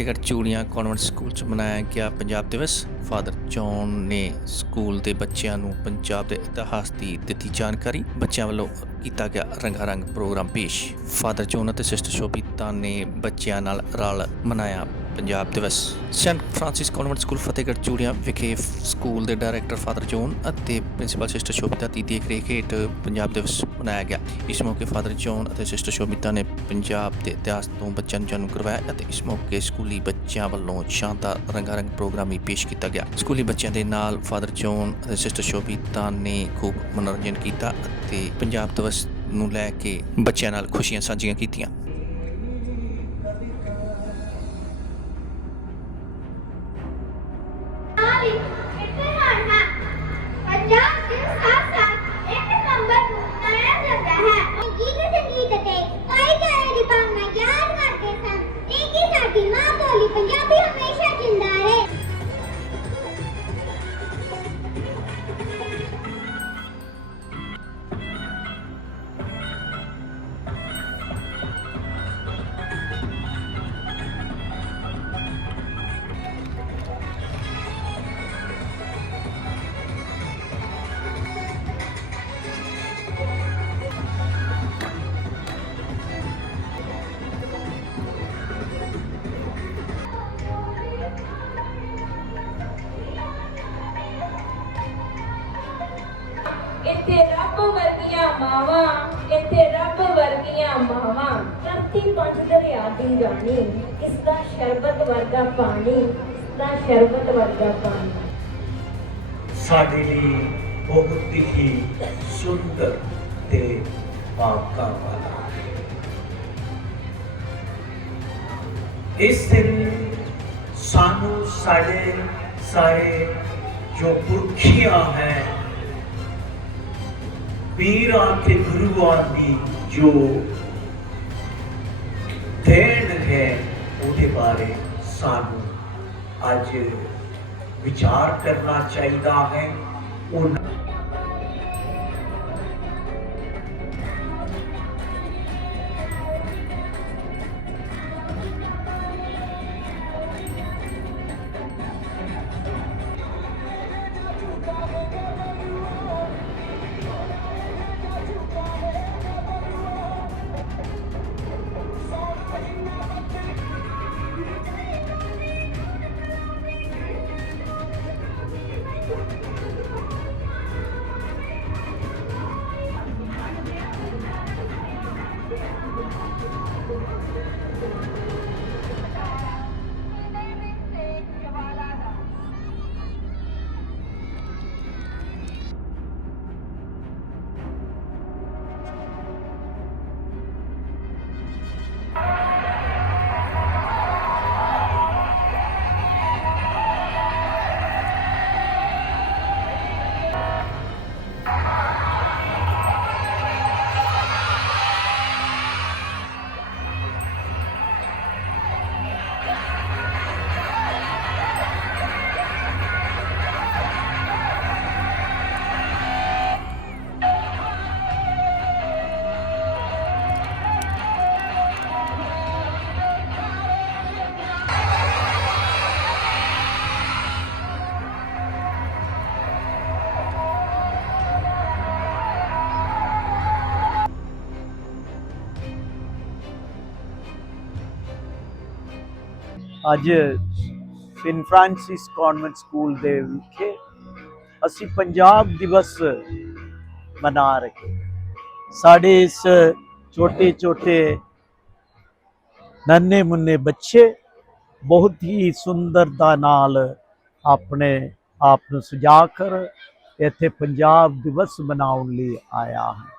Fatehgarh Churian convent school 'ਚ ਮਨਾਇਆ ਗਿਆ ਪੰਜਾਬ ਦਿਵਸ। ਫਾਦਰ ਜੌਨ ਨੇ ਸਕੂਲ ਦੇ ਬੱਚਿਆਂ ਨੂੰ ਪੰਜਾਬ ਦੇ ਇਤਿਹਾਸ ਦੀ ਦਿੱਤੀ ਜਾਣਕਾਰੀ। ਬੱਚਿਆਂ ਵੱਲੋਂ ਕੀਤਾ ਗਿਆ ਰੰਗਾਰੰਗ ਪ੍ਰੋਗਰਾਮ ਪੇਸ਼। ਫਾਦਰ ਜੌਨ ਅਤੇ ਸਿਸਟਰ ਸ਼ੋਭਿਤਾ ਨੇ ਬੱਚਿਆਂ ਨਾਲ ਰਲ ਮਨਾਇਆ ਪੰਜਾਬ ਦਿਵਸ saint Francis convent school Fatehgarh Churian ਵਿਖੇ ਸਕੂਲ ਦੇ ਡਾਇਰੈਕਟਰ ਫਾਦਰ ਜੋਨ ਅਤੇ ਪ੍ਰਿੰਸੀਪਲ ਸਿਸਟਰ ਸ਼ੋਭਿਤਾ ਦੀ ਦੇਖ ਰੇਖ ਹੇਠ ਪੰਜਾਬ ਦਿਵਸ ਮਨਾਇਆ ਗਿਆ। ਇਸ ਮੌਕੇ ਫਾਦਰ ਜੋਨ ਅਤੇ ਸਿਸਟਰ ਸ਼ੋਭਿਤਾ ਨੇ ਪੰਜਾਬ ਦੇ ਇਤਿਹਾਸ ਤੋਂ ਬੱਚਿਆਂ ਨੂੰ ਜਾਣੂ ਕਰਵਾਇਆ ਅਤੇ ਇਸ ਮੌਕੇ ਸਕੂਲੀ ਬੱਚਿਆਂ ਵੱਲੋਂ ਸ਼ਾਨਦਾਰ ਰੰਗਾਰੰਗ ਪ੍ਰੋਗਰਾਮ ਵੀ ਪੇਸ਼ ਕੀਤਾ ਗਿਆ। ਸਕੂਲੀ ਬੱਚਿਆਂ ਦੇ ਨਾਲ ਫਾਦਰ ਜੋਨ ਅਤੇ ਸਿਸਟਰ ਸ਼ੋਭਿਤਾ ਨੇ ਖੂਬ ਮਨੋਰੰਜਨ ਕੀਤਾ ਅਤੇ ਪੰਜਾਬ ਦਿਵਸ ਨੂੰ ਲੈ ਕੇ ਬੱਚਿਆਂ ਨਾਲ ਖੁਸ਼ੀਆਂ ਸਾਂਝੀਆਂ ਕੀਤੀਆਂ। ਇੱਥੇ ਰੱਬ ਵਰਗੀਆਂ ਮਾਵਾਂ ਇੱਥੇ ਰੱਬ ਵਰਗੀਆਂ ਮਾਵਾਂ ਧਰਤੀ ਪੰਜ ਦਰਿਆ ਦੀ ਰਾਣੀ ਇਸ ਦਾ ਸ਼ਰਬਤ ਵਰਗਾ ਪਾਣੀ ਇਸ ਦਾ ਸ਼ਰਬਤ ਵਰਗਾ ਪਾਣੀ ਸਾਡੇ ਲਈ ਬਹੁਤ ਹੀ ਸੁੰਦਰ ਤੇ ਬਾਕਾ ਵਾਲਾ ਇਸ ਦਿਨ ਸਾਨੂੰ ਸਾਡੇ ਸਾਰੇ ਜੋ ਪੁਰਖੀਆਂ ਹੈ ਪੀਰਾਂ ਤੇ ਗੁਰੂਆਂ ਦੀ ਜੋ ਦੇਣ ਹੈ, ਉਹਦੇ ਬਾਰੇ ਸਾਨੂੰ ਅੱਜ ਵਿਚਾਰ ਕਰਨਾ ਚਾਹੀਦਾ ਹੈ। ਉਹ ਅੱਜ ਸੈਂਟ ਫ੍ਰਾਂਸਿਸ ਕਨਵੈਂਟ ਸਕੂਲ ਦੇ ਵਿਖੇ ਅਸੀਂ ਪੰਜਾਬ ਦਿਵਸ ਮਨਾ ਰਹੇ ਸਾਡੇ ਇਸ ਛੋਟੇ ਛੋਟੇ ਨੰਨੇ ਮੁੰਨੇ ਬੱਚੇ ਬਹੁਤ ਹੀ ਸੁੰਦਰਤਾ ਨਾਲ ਆਪਣੇ ਆਪ ਨੂੰ ਸਜਾ ਕਰ ਇੱਥੇ ਪੰਜਾਬ ਦਿਵਸ ਮਨਾਉਣ ਲਈ ਆਇਆ ਹੈ।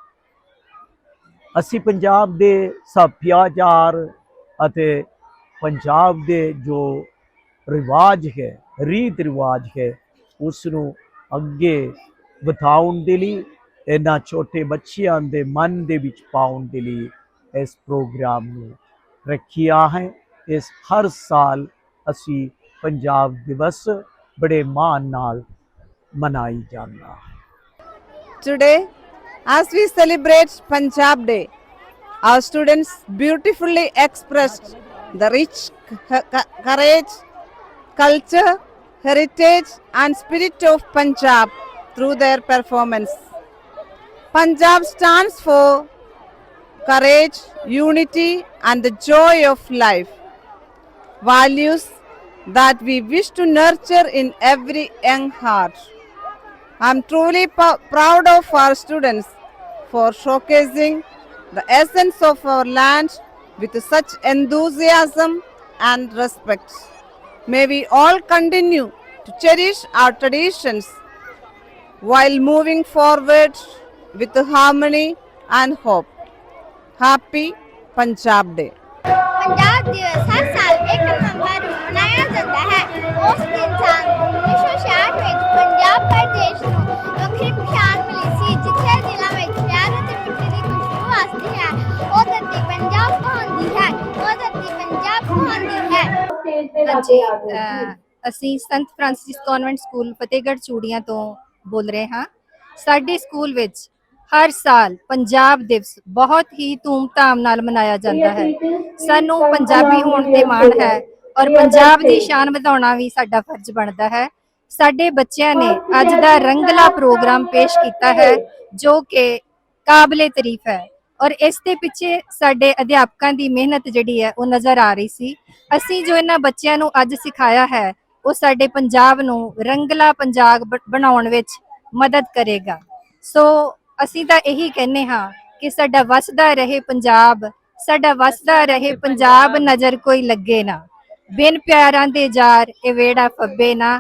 ਅਸੀਂ ਪੰਜਾਬ ਦੇ ਸੱਭਿਆਚਾਰ ਅਤੇ ਪੰਜਾਬ ਦੇ ਜੋ ਰਿਵਾਜ ਹੈ ਰੀਤ ਰਿਵਾਜ ਹੈ ਉਸ ਨੂੰ ਅੱਗੇ ਵਧਾਉਣ ਦੇ ਲਈ ਇਹਨਾਂ ਛੋਟੇ ਬੱਚਿਆਂ ਦੇ ਮਨ ਦੇ ਵਿੱਚ ਪਾਉਣ ਦੇ ਲਈ ਇਸ ਪ੍ਰੋਗਰਾਮ ਨੂੰ ਰੱਖਿਆ ਹੈ। ਇਸ ਹਰ ਸਾਲ ਅਸੀਂ ਪੰਜਾਬ ਦਿਵਸ ਬੜੇ ਮਾਣ ਨਾਲ ਮਨਾਈ ਜਾਂਦਾ ਹੈ। Today, as we celebrate Punjab Day, our students beautifully expressed the rich courage, culture, heritage, and spirit of Punjab through their performance. Punjab stands for courage, unity, and the joy of life. Values that we wish to nurture in every young heart. I'm truly proud of our students for showcasing the essence of our land with such enthusiasm and respect. May we all continue to cherish our traditions while moving forward with harmony and hope. Happy Punjab Day. Punjab stage ਅ, ਅਸੀਂ Sant Francis convent school Fatehgarh ਚੂੜੀਆਂ ਤੋਂ ਬੋਲ ਰਹੇ ਹਾਂ। ਸਾਡੇ school ਵਿੱਚ ਹਰ ਸਾਲ ਪੰਜਾਬ ਦਿਵਸ ਬਹੁਤ ਹੀ ਧੂਮ-ਧਾਮ ਨਾਲ ਮਨਾਇਆ ਜਾਂਦਾ ਹੈ। ਸਾਨੂੰ ਪੰਜਾਬੀ ਹੋਣ ਤੇ ਮਾਣ ਹੈ ਔਰ ਪੰਜਾਬ ਦੀ ਸ਼ਾਨ ਵਧਾਉਣਾ ਵੀ ਸਾਡਾ ਫਰਜ਼ ਬਣਦਾ ਹੈ। ਸਾਡੇ ਬੱਚਿਆਂ ਨੇ ਅੱਜ ਦਾ ਰੰਗਲਾ ਪ੍ਰੋਗਰਾਮ ਪੇਸ਼ ਕੀਤਾ ਹੈ ਜੋ ਕਿ ਕਾਬਲੇ ਤਾਰੀਫ ਹੈ। ਔਰ ਇਸ ਦੇ ਪਿੱਛੇ ਸਾਡੇ ਅਧਿਆਪਕਾਂ ਦੀ ਮਿਹਨਤ ਜਿਹੜੀ ਹੈ, ਉਹ ਨਜ਼ਰ ਆ ਰਹੀ ਸੀ। ਅਸੀਂ ਜੋ ਇਹਨਾਂ ਬੱਚਿਆਂ ਨੂੰ ਅੱਜ ਸਿਖਾਇਆ ਹੈ, ਉਹ ਸਾਡੇ ਪੰਜਾਬ ਨੂੰ ਰੰਗਲਾ ਪੰਜਾਬ ਬਣਾਉਣ ਵਿੱਚ ਮਦਦ ਕਰੇਗਾ। ਸੋ ਅਸੀਂ ਤਾਂ ਇਹੀ ਕਹਿੰਨੇ ਹਾਂ ਕਿ ਸਾਡਾ ਵਸਦਾ ਰਹੇ ਪੰਜਾਬ, ਸਾਡਾ ਵਸਦਾ ਰਹੇ ਪੰਜਾਬ ਨਜ਼ਰ ਕੋਈ ਲੱਗੇ ਨਾ। ਬਿਨ ਪਿਆਰਾਂ ਦੇ ਜਾਰ ਇਹ ਵੇੜਾ ਫੱਬੇ ਨਾ।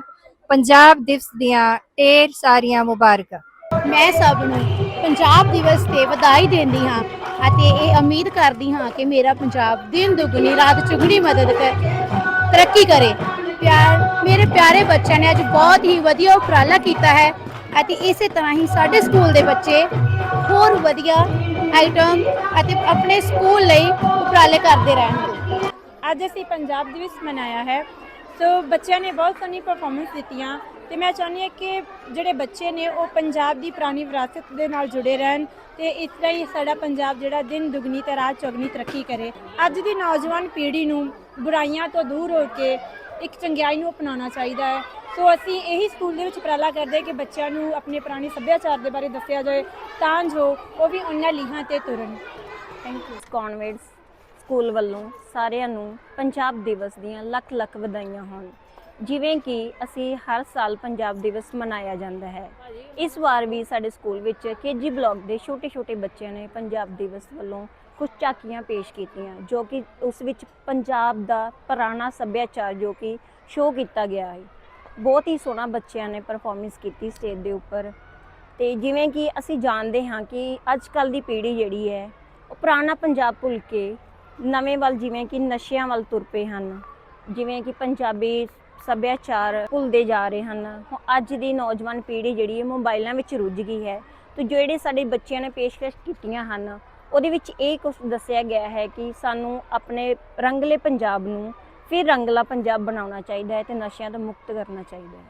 ਪੰਜਾਬ ਦਿਵਸ ਦੀਆਂ ਢੇਰ ਸਾਰੀਆਂ ਮੁਬਾਰਕਾਂ। ਮੈਂ ਸਭ ਨੂੰ ਪੰਜਾਬ ਦਿਵਸ ਤੇ ਵਧਾਈ ਦਿੰਦੀ ਹਾਂ ਅਤੇ ਇਹ ਉਮੀਦ ਕਰਦੀ ਹਾਂ ਕਿ ਮੇਰਾ ਪੰਜਾਬ ਦਿਨ ਦੁਗਣੀ, ਰਾਤ ਚੁਗਣੀ ਮਦਦ ਕਰ, ਤਰੱਕੀ ਕਰੇ। ਪਿਆਰ, ਮੇਰੇ ਪਿਆਰੇ ਬੱਚਿਆਂ ਨੇ ਅੱਜ ਬਹੁਤ ਹੀ ਵਧੀਆ ਉਪਰਾਲਾ ਕੀਤਾ ਹੈ ਅਤੇ ਇਸੇ ਤਰ੍ਹਾਂ ਹੀ ਸਾਡੇ ਸਕੂਲ ਦੇ ਬੱਚੇ ਹੋਰ ਵਧੀਆ ਆਈਟਮ ਅਤੇ ਆਪਣੇ ਸਕੂਲ ਲਈ ਉਪਰਾਲੇ ਕਰਦੇ ਰਹਿਣਗੇ। ਅੱਜ ਅਸੀਂ ਪੰਜਾਬ ਦਿਵਸ ਮਨਾਇਆ ਹੈ। ਸੋ ਬੱਚਿਆਂ ਨੇ ਬਹੁਤ ਸੋਹਣੀ ਪਰਫਾਰਮੈਂਸ ਦਿੱਤੀਆਂ। ਤੇ ਮੈਂ ਚਾਹੁੰਦੀ ਹਾਂ ਕਿ ਜਿਹੜੇ ਬੱਚੇ ਨੇ ਉਹ ਪੰਜਾਬ ਦੀ ਪੁਰਾਣੀ ਵਿਰਾਸਤ ਦੇ ਨਾਲ ਜੁੜੇ ਰਹਿਣ ਤੇ ਇਸ ਤਰ੍ਹਾਂ ਹੀ ਸਾਡਾ ਪੰਜਾਬ ਜਿਹੜਾ ਦਿਨ ਦੁਗਣੀ ਤੇ ਰਾਤ ਚੌਗਣੀ ਤਰੱਕੀ ਕਰੇ। ਅੱਜ ਦੀ ਨੌਜਵਾਨ ਪੀੜ੍ਹੀ ਨੂੰ ਬੁਰਾਈਆਂ ਤੋਂ ਦੂਰ ਹੋ ਕੇ ਇੱਕ ਚੰਗਿਆਈ ਨੂੰ ਅਪਣਾਉਣਾ ਚਾਹੀਦਾ ਹੈ। ਸੋ ਅਸੀਂ ਇਹੀ ਸਕੂਲ ਦੇ ਵਿੱਚ ਉਪਰਾਲਾ ਕਰਦੇ ਕਿ ਬੱਚਿਆਂ ਨੂੰ ਆਪਣੇ ਪੁਰਾਣੇ ਸੱਭਿਆਚਾਰ ਦੇ ਬਾਰੇ ਦੱਸਿਆ ਜਾਏ, ਤਾਂ ਜੋ ਉਹ ਵੀ ਉਹਨਾਂ ਲੀਹਾਂ ਤੇ ਤੁਰਨ। ਥੈਂਕ ਯੂ ਕਨਵੈਂਟਸ ਸਕੂਲ ਵੱਲੋਂ ਸਾਰਿਆਂ ਨੂੰ ਪੰਜਾਬ ਦਿਵਸ ਦੀਆਂ ਲੱਖ ਲੱਖ ਵਧਾਈਆਂ ਹੋਣ। ਜਿਵੇਂ ਕਿ ਅਸੀਂ ਹਰ ਸਾਲ ਪੰਜਾਬ ਦਿਵਸ ਮਨਾਇਆ ਜਾਂਦਾ ਹੈ। ਇਸ ਵਾਰ ਵੀ ਸਾਡੇ ਸਕੂਲ ਵਿੱਚ ਕੇਜੀ ਬਲਾਕ ਦੇ ਛੋਟੇ ਛੋਟੇ ਬੱਚਿਆਂ ਨੇ ਪੰਜਾਬ ਦਿਵਸ ਵੱਲੋਂ ਕੁਝ ਝਾਕੀਆਂ ਪੇਸ਼ ਕੀਤੀਆਂ, ਜੋ ਕਿ ਉਸ ਵਿੱਚ ਪੰਜਾਬ ਦਾ ਪੁਰਾਣਾ ਸੱਭਿਆਚਾਰ ਜੋ ਕਿ ਸ਼ੋਅ ਕੀਤਾ ਗਿਆ ਹੈ। ਬਹੁਤ ਹੀ ਸੋਹਣਾ ਬੱਚਿਆਂ ਨੇ ਪਰਫਾਰਮੈਂਸ ਕੀਤੀ ਸਟੇਜ ਦੇ ਉੱਪਰ। ਤੇ ਜਿਵੇਂ ਕਿ ਅਸੀਂ ਜਾਣਦੇ ਹਾਂ ਕਿ ਅੱਜ ਕੱਲ ਦੀ ਪੀੜ੍ਹੀ ਜਿਹੜੀ ਹੈ, ਉਹ ਪੁਰਾਣਾ ਪੰਜਾਬ ਭੁੱਲ ਕੇ ਨਵੇਂ ਵੱਲ ਜਿਵੇਂ ਕਿ ਨਸ਼ਿਆਂ ਵੱਲ ਤੁਰ ਪਏ ਹਨ। ਜਿਵੇਂ ਕਿ ਪੰਜਾਬੀ ਸੱਭਿਆਚਾਰ ਭੁੱਲਦੇ ਜਾ ਰਹੇ ਹਨ। ਅੱਜ ਦੀ ਨੌਜਵਾਨ ਪੀੜ੍ਹੀ ਜਿਹੜੀ ਹੈ ਮੋਬਾਈਲਾਂ ਵਿੱਚ ਰੁੱਝ ਗਈ ਹੈ। ਤੇ ਜਿਹੜੇ ਸਾਡੇ ਬੱਚਿਆਂ ਨੇ ਪੇਸ਼ਕਸ਼ ਕੀਤੀਆਂ ਹਨ, ਉਹਦੇ ਵਿੱਚ ਇਹ ਕੁਝ ਦੱਸਿਆ ਗਿਆ ਹੈ ਕਿ ਸਾਨੂੰ ਆਪਣੇ ਰੰਗਲੇ ਪੰਜਾਬ ਨੂੰ ਫਿਰ ਰੰਗਲਾ ਪੰਜਾਬ ਬਣਾਉਣਾ ਚਾਹੀਦਾ ਹੈ ਤੇ ਨਸ਼ਿਆਂ ਤੋਂ ਮੁਕਤ ਕਰਨਾ ਚਾਹੀਦਾ ਹੈ।